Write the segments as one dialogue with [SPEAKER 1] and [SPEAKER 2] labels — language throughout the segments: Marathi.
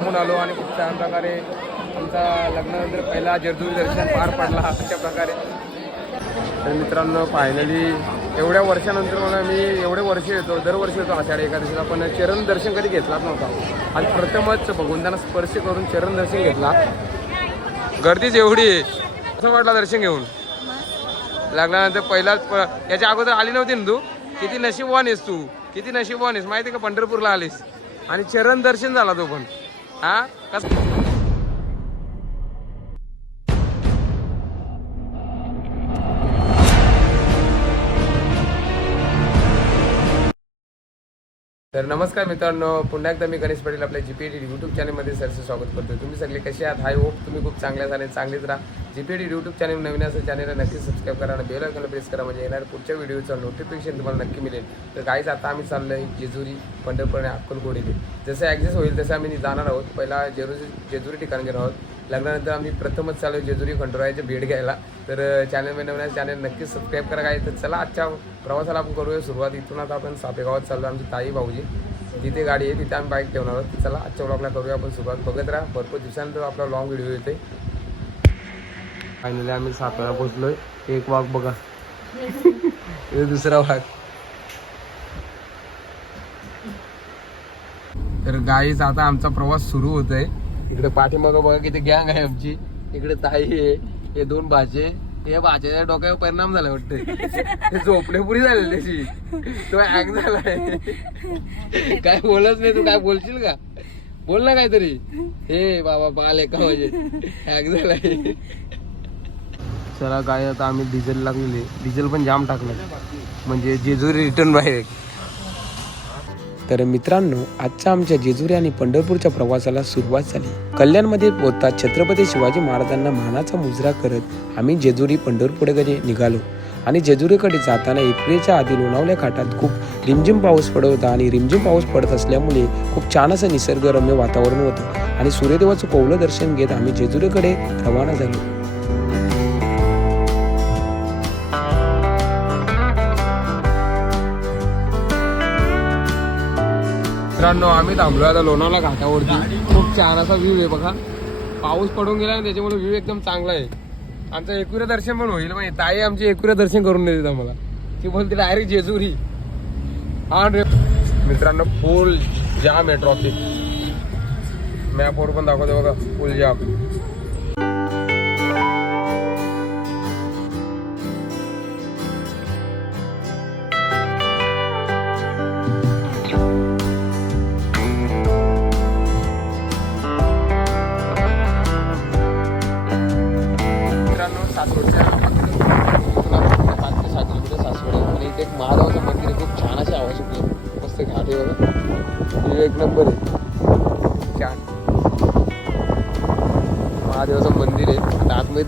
[SPEAKER 1] म्हणून आलो आणि खूप छान प्रकारे आमचा लग्नानंतर पहिला जेजुरी दर्शन पार पडला अशा प्रकारे. तर मित्रांनो फायनली एवढ्या वर्षानंतर मला मी एवढे वर्ष येतो दरवर्षी येतो आषाढी एकादशीला पण चरण दर्शन कधी घेतलाच नव्हता. आणि प्रथमच भगवंतांना स्पर्श करून चरण दर्शन घेतला. गर्दीच एवढी आहे. असं वाटलं दर्शन घेऊन? लग्नानंतर पहिलाच प- याच्या अगोदर आली नव्हती ना तू? किती नशीबवान आहेस तू. किती नशीबवान आहेस माहिती आहे का? पंढरपूरला आलीस. आणि चरण दर्शन झाला तो पण. हा? कस तर नमस्कार मित्रांनो पुन्हा एकदा मी गणेश पाटील आपल्या जीपीडी यूट्यूब चॅनलमध्ये सरचं स्वागत करतो तुम्ही सगळे कसे आहात? हाय होप तुम्ही खूप चांगल्या झाले चांगलेच राहा. G P D YouTube channel नवीन असं चॅनलला नक्की सबस्क्राईब करा आणि बेल आयकॉनला प्रेस करा म्हणजे येणार पुढच्या व्हिडिओचं नोटिफिकेशन तुम्हाला नक्की मिळेल. तर काहीच आता आम्ही चाललो आहे जेजुरी पंढरपूर आणि अक्कलकोट जसं ॲडजस्ट होईल तसं आम्ही जाणार आहोत. पहिला जेजुरी जेजुरी ठिकाणी गेलो आहोत. लग्नानंतर आम्ही प्रथमच चालू आहे जेजुरी खंडोरायचे भेट घ्यायला. तर चॅनल नवीन चॅनल नक्कीच सबस्क्राईब करा काय तर चला आजच्या प्रवासाला आपण करूया सुरुवात. इथून आता आपण सापेगावात चाललो आमची ताई भाऊजी. तिथे गाडी आहे तिथे आम्ही बाईक ठेवणार आहोत. चला आजच्या ब्लॉगला करूया आपण सुरुवात. बघत राहा भरपूर दिवसानंतर आपला लॉंग व्हिडिओ येते फायनली आम्ही सापेला पोचलोय एक वाघ बघा. दुसरा वाघ. तर गाईच आता आमचा प्रवास सुरू होत आहे इकडे पाठीमागं बघा किती गँग आहे आमची. इकडे ताई आहे हे दोन भाचे. हे भाच्याच्या डोक्यावर परिणाम झाला वाटतं ते झोपण्यापुरी झाले त्याची तो ऍक झालाय. काय बोलत नाही तू काय बोलशील का? बोल ना काहीतरी. हे बाबा बाल एका म्हणजे ऍक झालाय. चला काय आता आम्ही डिझेल लागलेले डिझेल पण जाम टाकलं म्हणजे जेजुरी रिटर्न बाहेर.
[SPEAKER 2] तर मित्रांनो आजच्या आमच्या जेजुरी आणि पंढरपूरच्या प्रवासाला सुरुवात झाली. कल्याणमध्ये पोहोचता छत्रपती शिवाजी महाराजांना मानाचा मुजरा करत आम्ही जेजुरी पंढरपूरकडे निघालो. आणि जेजुरीकडे जाताना एप्रिलच्या आधी लोणावल्या घाटात खूप रिमझिम पाऊस पडत होता आणि रिमझिम पाऊस पडत असल्यामुळे खूप छान असं निसर्गरम्य वातावरण होतं. आणि सूर्यदेवाचं कोवलं दर्शन घेत आम्ही जेजुरीकडे रवाना झालो.
[SPEAKER 1] मित्रांनो आम्ही थांबलो आता लोणावळा घाटावरती. खूप छान असा व्ह्यू आहे बघा. पाऊस पडून गेला आणि त्याच्यामुळे व्ह्यू एकदम चांगला आहे. आमचं एकुऱ्या दर्शन पण होईल म्हणजे ताई आमची एकुऱ्या दर्शन करून देते आम्हाला. ती बोलते डायरेक्ट जेजुरी. हा रे मित्रांनो फुल जाम आहे ट्रॉफिक मॅपवर पण दाखवतो बघा फुल जाम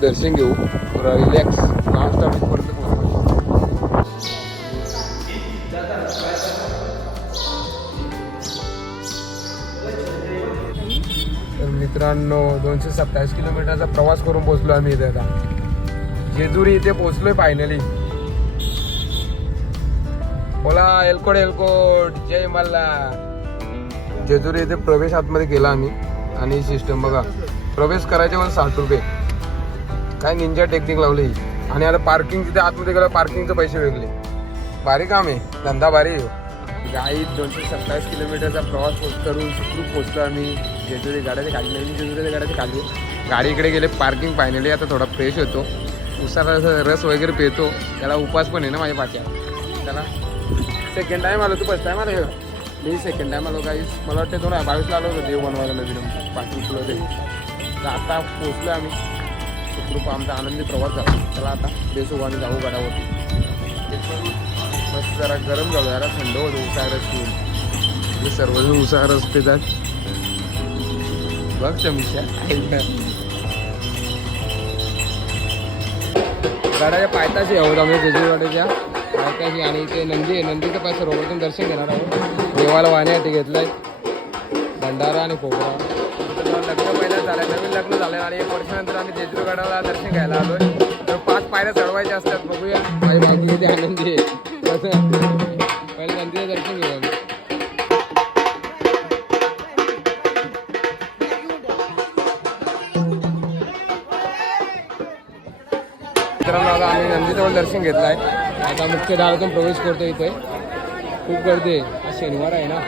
[SPEAKER 1] दर्शन घेऊ. रिलॅक्स नॉन स्टॉप तर मित्रांनो दोनशे सत्तावीस किलोमीटरचा प्रवास करून पोहोचलो आम्ही इथे आता. जेजुरी इथे पोहोचलोय फायनली बोला एलकोट एलकोट. जय मल्ला. जेजुरी इथे प्रवेश आतमध्ये केला आम्ही. आणि सिस्टम बघा. प्रवेश करायचे मला साठ रुपये. काय निंजा टेक्निक लावली? आणि आता पार्किंग तिथे आतमध्ये गेलं पार्किंगचे पैसे वेगळे. भारी काम आहे. धंदा भारी आहे. गाई दोनशे सत्तावीस किलोमीटरचा प्रवास करून सुखरूप पोचतो आम्ही. जेजुरी गाड्याची खाली नवीन जेजुरी गाड्याची खाली. गाडी इकडे गेले पार्किंग फायनली आता थोडा फ्रेश होतो. उसाचा रस- वगैरे पितो. त्याला उपास पण आहे ना माझ्या पाच्या त्याला सेकंड टाईम आलो तू फर्स्ट टाईम आलो मी सेकंड टाईम आलो काही मला वाटतं दोन बावीसला आलो होतो देव बनवायला नवीन. पार्किंग फुलं ते तर आता पोचलो आम्ही. सुखरूप आमचा आनंदी प्रवास झाला. चला आता बेसोबाने जाऊ गडावरती. मस्त जरा गरम झालो जरा थंड होतो उसाळ रस पिऊन सर्वजण उसाळ रस पितात बघ चमिशा गडाच्या पायथ्याशी आहोत आम्ही जेजुरी गाड्याच्या पायथ्याशी. आणि इथे नंदी आहे. नंदीचं पाय सरोवरतून दर्शन घेणार आहोत. देवाला वाहण्यासाठी घेतलं आहे भंडारा आणि खोबरा लग्न पहिलं झालं नवीन लग्न झालं आणि एक वर्षानंतर आम्ही जेजुरगडाला दर्शन घ्यायला आलो तर पाच पायऱ्या चढवायच्या असतात. बघूया. काही बाजू किती आनंदी पहिलं नंदीचं दर्शन घेऊ मित्रांनो आता आम्ही नंदीजवळ दर्शन घेतलं आहे आता मुख्य दारातून प्रवेश करतो इथे. खूप गर्दी आहे. आज शनिवार आहे ना.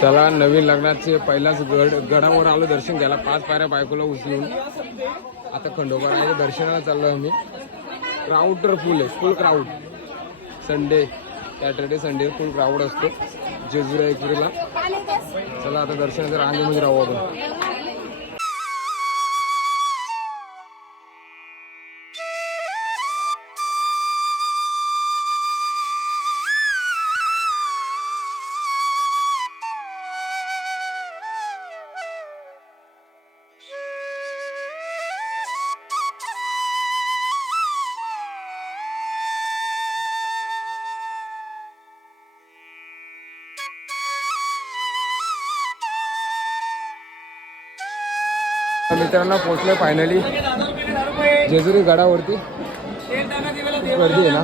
[SPEAKER 1] चला नवीन लग्नाचे पहिलाच गड गडावर आलो दर्शन घ्यायला. पाच पायऱ्या बायकोला उचलून. आता खंडोबा राहायच्या दर्शनाला चाललो आम्ही. क्राऊड तर फुल आहे full crowd Sunday Saturday Sunday full crowd असतो. जेजुरा एकविरीला. चला आता दर्शनाच्या रांगेमध्ये राहू आपण. तर मित्रांनो पोहोचलोय फायनली जेजुरी गडावरती. खूप गर्दी आहे ना.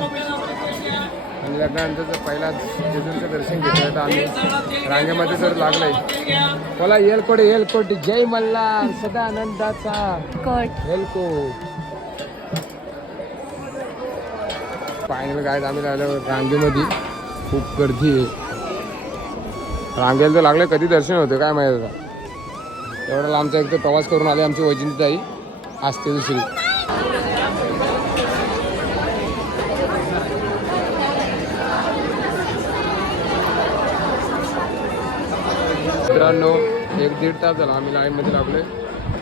[SPEAKER 1] आणि लग्नानंतरचं पहिला जेजुरीचं दर्शन घेतलं तर आम्ही. रांगेमध्ये जर लागलंय. बोला येलकोट येलकोट. जय मल्हार सदा आनंदाचा
[SPEAKER 3] कट.
[SPEAKER 1] येलकोट. फायनल काय आम्ही राहिलो रांगेमध्ये. खूप गर्दी आहे. रांगेला तर लागलं कधी दर्शन होतं काय माहिती एवढा लांबचा एक तर प्रवास करून आले आमची वैजंतीताई असते दुसरी मित्रांनो एक दीड तास झाला आम्ही लाईनमध्ये लागले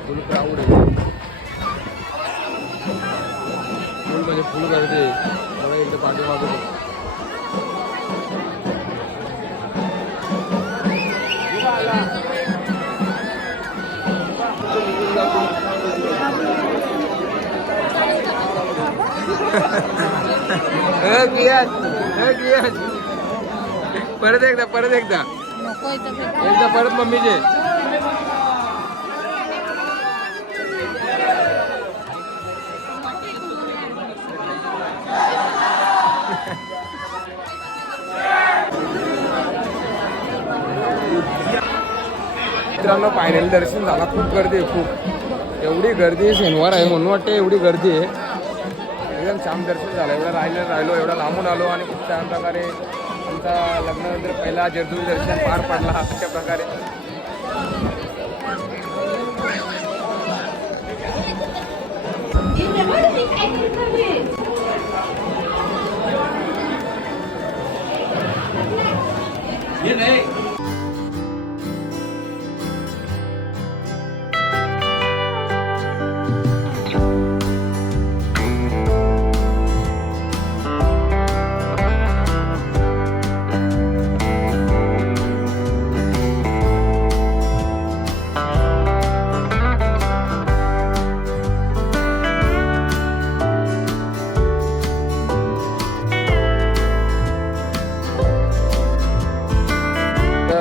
[SPEAKER 1] फुल क्राऊड आहे. फुल म्हणजे फुल गर्दी आहे. बघा इकडे पाठीमागे परत एकदा परत एकदा. एकदा परत मम्मीचे. मित्रांनो फायनल दर्शन झाला. खूप गर्दी आहे खूप. एवढी गर्दी शनिवार आहे म्हणून वाटतं एवढी गर्दी आहे. एकदम छान दर्शन झालं एवढं राहिलं राहिलो एवढं लांबून आलो आणि खूप छान प्रकारे आमचा लग्नानंतर पहिला जेजुरी दर्शन पार पडला अशा प्रकारे तर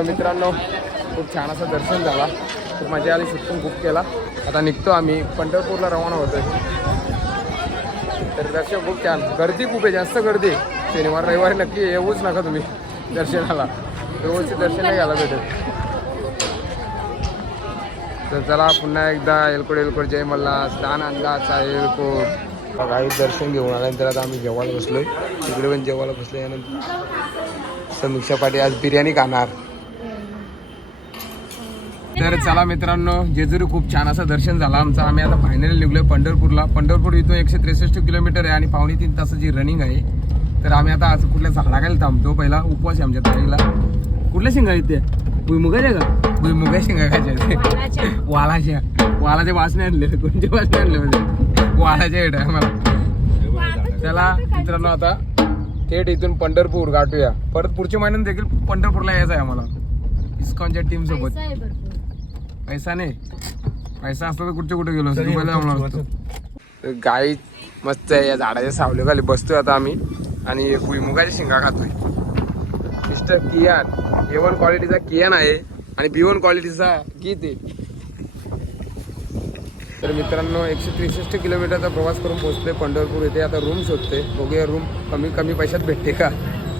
[SPEAKER 1] मित्रांनो खूप छान असं दर्शन झाला. खूप मजा आली सुटून खूप केला. आता निघतो आम्ही. पंढरपूरला रवाना होतोय. तर दर्शन खूप छान. गर्दी खूप आहे जास्त गर्दी आहे. शनिवार रविवारी नक्की येऊच नका तुम्ही दर्शनाला. व्यवस्थित दर्शन नाही घ्यायला भेटत. तर चला पुन्हा एकदा एलकोड एलकोट जय मल्ला स्नान अंदाचा एलकोड काही दर्शन घेऊन आल्यानंतर आता आम्ही जेवायला बसलोय. तिकडे पण जेवायला बसल्यानंतर समीक्षा पाटील आज बिर्याणी खाणार. तर चला मित्रांनो जेजुरी खूप छान असं दर्शन झालं आमचं. आम्ही आता फायनली निघलोय पंढरपूरला. पंढरपूर इथून एकशे त्रेसष्ट किलोमीटर आहे आणि पावणे तीन तासाची रनिंग आहे. तर आम्ही आता आज कुठल्या झाडाखाली थांबतो पहिला. उपवास आहे आमच्या ताईला. कुठल्या शिंगा इथे भुईमुगाच्या का? भुईमुगा शिंगा खायच्या वालाच्या. वालाच्या. वासने आणले. कोणते वासने आणले म्हणजे? वालाच्या आहे मला चला मित्रांनो आता थेट इथून पंढरपूर गाठूया. परत पुढच्या महिन्यात देखील पंढरपूरला यायचं आहे आम्हाला. इस्कॉनच्या टीम सोबत.
[SPEAKER 3] पैसा
[SPEAKER 1] नाही. पैसा असता तर कुठे कुठे गेलो असतो दुबईला गाई मस्त आहे या झाडाच्या सावलीखाली बसतोय आता आम्ही. आणि भुईमुगाची शिंगा खातोय. मिस्टर कियान ए वन क्वालिटीचा कियान आहे आणि बी वन क्वालिटीचा गीत आहे. तर मित्रांनो एकशे त्रेसष्ट किलोमीटरचा प्रवास करून पोहोचतोय पंढरपूर येथे. आता रूम शोधते बघूया रूम कमी कमी पैशात भेटते का?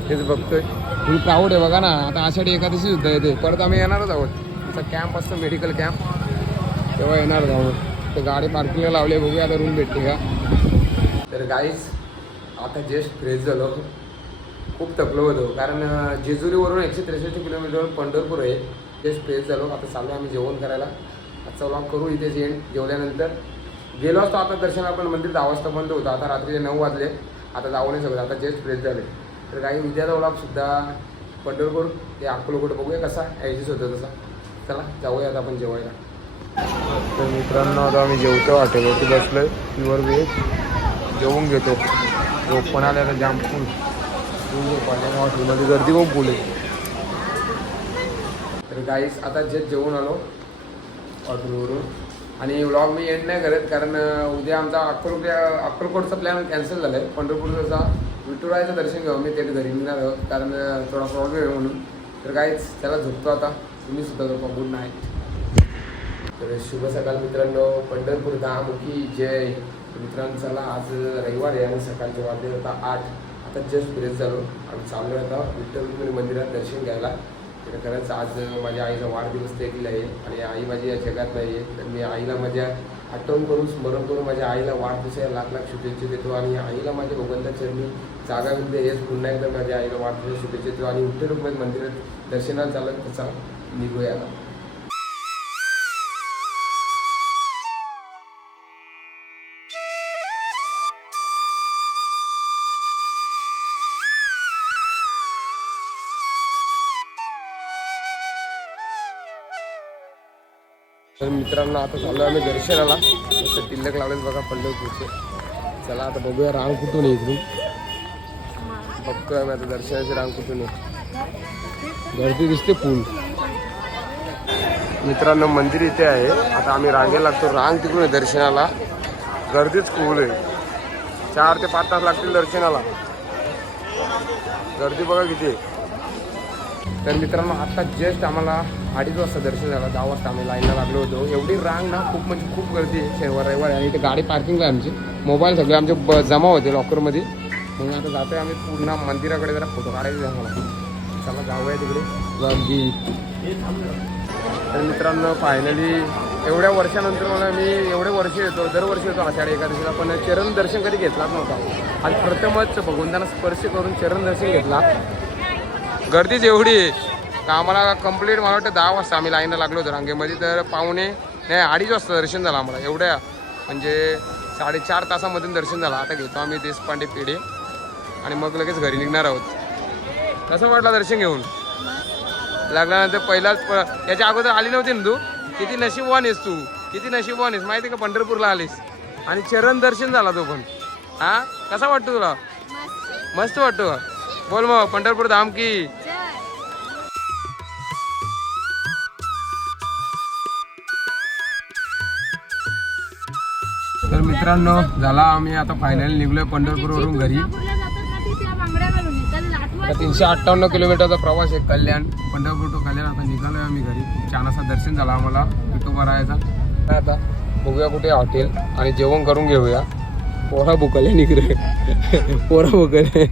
[SPEAKER 1] तेच बघतोय. फुल क्राऊड आहे बघा ना. आता आषाढी एकादशी सुद्धा येते. परत आम्ही येणारच आहोत. आमचा कॅम्प असतो मेडिकल कॅम्प तेव्हा येणार जाऊन तर गाडी पार्किंगला लावली आहे, बघूया आता रूम भेटते का. तर गाईज आता जस्ट फ्रेश झालो. खूप थकलो होतो. कारण जेजुरीवरून एकशे त्रेसष्ट किलोमीटर पंढरपूर आहे. जस्ट फ्रेश झालो. आता चालू आम्ही जेवण करायला. आजचा व्लॉग करू इथेच एंड जेवल्यानंतर. गेलो असतो आता दर्शन आपण मंदिर दहा वाजता बंद होतं. आता रात्रीचे नऊ वाजले. आता जाऊ नाही शकत. आता जस्ट फ्रेश झाले तर काही उद्याचा व्लॉगसुद्धा पंढरपूर ते अक्कलकोट बघूया कसा ॲडजस्ट होतो तसा. चला जाऊया आता आपण जेवायला. तर मित्रांनो आता आम्ही जेवतो हॉटेलवरती बसलोय. प्युअर व्हेज जेवून घेतो. झोप पण आल्या जाम फुल हॉटेलमध्ये गर्दी फुल आहे. तर गाईस आता जे जेवून आलो हॉटेलवरून. आणि व्लॉग मी एंड नाही करत कारण उद्या आमचा अक्कलकोट अक्कलकोटचा प्लॅन कॅन्सल झाला आहे पंढरपूरचा विठुरायचं दर्शन घेऊ मी त्याच्या घरी निघणार आहोत. कारण थोडा प्रॉब्लेम आहे म्हणून. तर काहीच त्याला झोपतो आता. तुम्ही सुद्धा झोपा. गुड नाईट तर शुभ सकाळ मित्रांनो. पंढरपूर दहामुखी जय. मित्रांनो चला आज रविवार आहे आणि सकाळचे वाजले आता आठ. आता जस्ट फ्रेश झालो. आम्ही चाललो आता विठ्ठल मंदिरात दर्शन घ्यायला. तर खरंच आज माझ्या आईचा वाढदिवस देखील आहे. आणि आई माझी या जगात नाही आहे. तर मी आईला माझ्या आठवण करून स्मरण करून माझ्या आईला वाढदिवसाच्या लाख लाख शुभेच्छा देतो. आणि आईला माझ्या भगवंता चरणी जागा विद्या हेच पुन्हा एकदा माझ्या आईला वाढदिवस शुभेच्छा देतो आणि उत्तर रुक्मिणी मंदिरात दर्शनात चालत त्याचा निघूया तर मित्रांनो आता चालू आम्ही दर्शनाला. मस्त टिल्लक लावलेत बघा पंढरपूरचे चला आता बघूया रांग कुठून इकडून. बघतोय आम्ही आता दर्शनाची रांग कुठून आहे? गर्दी दिसते फुल. मित्रांनो मंदिर इथे आहे. आता आम्ही रांगेला लागतो. रांग तिकडून आहे दर्शनाला. गर्दीच खूप आहे. चार ते पाच तास लागतील दर्शनाला. गर्दी बघा किती आहे. तर मित्रांनो आता जस्ट आम्हाला अडीच वाजता दर्शन झालं. दहा वाजता आम्ही लाईनला लागलो होतो. एवढी रांग ना खूप म्हणजे खूप गर्दी आहे. शनिवार रविवार आणि इथे गाडी पार्किंगला आहे आमची. मोबाईल सगळे आमचे ब जमा होते लॉकरमध्ये म्हणून आता जातोय आम्ही पूर्ण मंदिराकडे जरा फोटो काढायचे आम्हाला. चला जाऊया तिकडे. गर्दी तर मित्रांनो फायनली एवढ्या वर्षानंतर मला मी एवढे वर्ष येतो दरवर्षी येतो आषाढी एकादशीला पण चरण दर्शन कधी घेतलाच नव्हता. आज प्रथमच भगवंतांना स्पर्श करून चरण दर्शन घेतला. गर्दीच एवढी आहे का आम्हाला कंप्लीट मला वाटतं दहा वाजता आम्ही लाईनला लागलो होतो रांगेमध्ये तर पावणे नाही अडीच वाजता दर्शन झालं आम्हाला. एवढ्या म्हणजे साडेचार तासामधून दर्शन झालं. आता घेतो आम्ही देशपांडे पेढे. आणि मग लगेच घरी निघणार आहोत. कसं वाटलं दर्शन घेऊन? लागल्यानंतर पहिलाच याच्या अगोदर आली नव्हती ना तू? किती नशीबवान आहेस तू? किती नशीबवान आहेस? माहिती का? पंढरपूरला आलीस. आणि चरण दर्शन झाला तो पण. हा? कसा वाटतो तुला? मस्त वाटतो. बोल मग पंढरपूर धाम की. तर मित्रांनो झाला आम्ही आता फायनली निघलोय पंढरपूरवरून घरी. आता तीनशे अठ्ठावन्न किलोमीटरचा प्रवास आहे. कल्याण पंढरपूर टू कल्याण आता निघालोय आम्ही घरी. छान असा दर्शन झाला आम्हाला विठोबा राहायचा काय आता बघूया कुठे हॉटेल आणि जेवण करून घेऊया. पोरा बुकले निघले. पोरा बुकले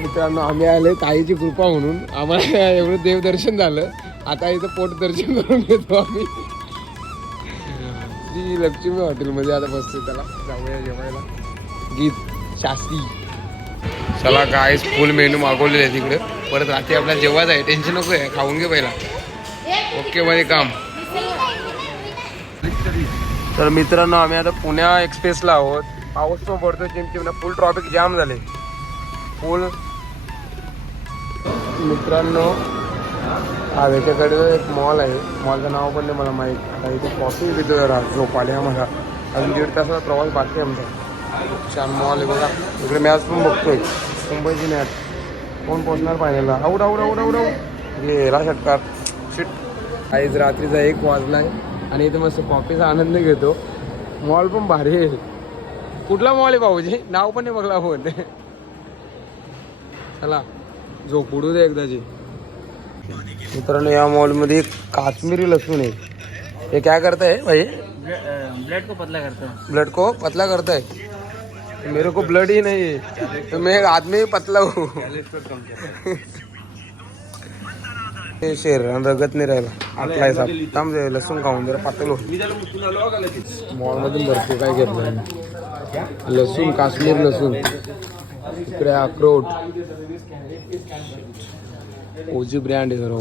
[SPEAKER 1] मित्रांनो आम्ही आले ताईची कृपा म्हणून. आम्हाला एवढं देवदर्शन झालं. आता इथं पोट दर्शन करून घेतो आम्ही. श्री लक्ष्मी हॉटेलमध्ये आता बसतो त्याला. जाऊया जेवायला. गीत शास्त्री चला काय फुल मेनू मागवलेले आहे तिकडे. परत रात्री आपल्याला जेवायचं आहे. टेन्शन नको आहे. खाऊन घे पहिला. ओके मध्ये काम. तर मित्रांनो आम्ही आता पुण्या एक्सप्रेसला आहोत. पाऊस पण पडतो चिमचिम फुल ट्रॉफिक जाम झाले. फुल मित्रांनो हा त्याच्याकडे एक मॉल आहे. मॉलचं नाव पण नाही मला माहीत. आता इथे कॉफी पितो जरा झोप आली आम्हाला. अजून दीड तासाचा प्रवास बाकी आमचा. छान मॉल आहे बघा. इकडे मॅच पण बघतोय. मुंबईची मॅच कोण पोचणार फायनलला out out out out out. गेला षटकार शिट आईज रात्रीचा एक वाजलाय. आणि इथे मस्त कॉफीचा आनंद घेतो. मॉल पण भारी आहे. कुठला मॉल आहे भाऊजी? नाव पण नाही बघला फोन चला. झोपडू दे एकदाची मित्रांनो या मॉलमध्ये काश्मीरी लसूण आहे. ये क्या करता है भाई?
[SPEAKER 4] ब्लड को पतला करता है
[SPEAKER 1] ब्लड को पतला करता है मेरे को ब्लड ही नहीं है। तो मैं एक आदमी ही पतला हूँ। हे रगत नाही राहिला आतला आहे थांब लसूण खाऊन जरा पातळ मॉल मधून भरपूर काय घेतलं लसूण काश्मीर लसूण इकडे अक्रोट ओजी ब्रँड आहे सर्व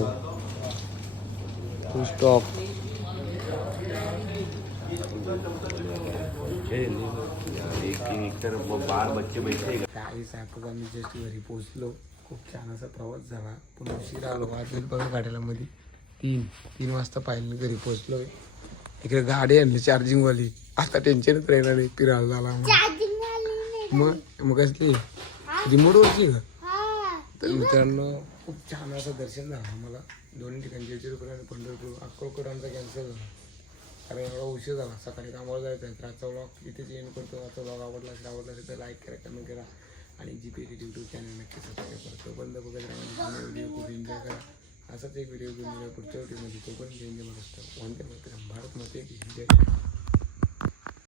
[SPEAKER 1] फुल स्टॉक काही साखर आम्ही जस्ट घरी पोहोचलो. खूप छान असा प्रवास झाला. पण उशीर आलो. वाजले बघा गाड्याला मध्ये तीन तीन वाजता पाहिलं घरी पोहोचलो इकडे गाडी आणली चार्जिंगवाली आता टेन्शनच राहिलं नाही. फिरायला झाला. मग मग कसली? रिमोटवरची का? तर मित्रांनो खूप छान असं दर्शन झालं आम्हाला. दोन्ही ठिकाणी जेजुरीपूर आणि पंढरपूर. अक्कलकोट आमचा कॅन्सल झाला. कारण एवढा उशीर झाला. सकाळी कामावर जायचं आहे. तर आजचा ब्लॉग इथेच एंड करतो. आजचा ब्लॉग आवडला असेल आवडला असेल तर लाईक करा कमेंट करा. आणि जी पी यूट्यूब चॅनल नक्की सबस्क्राईब करा. तो बंद बघत राहा व्हिडिओ खूप एन्जॉय करा. असाच एक व्हिडिओ घेऊन पुढच्या व्हिडिओमध्ये तोपर्यंत एन्जॉय करत असतो वंदे मातरम. भारत माते की जय.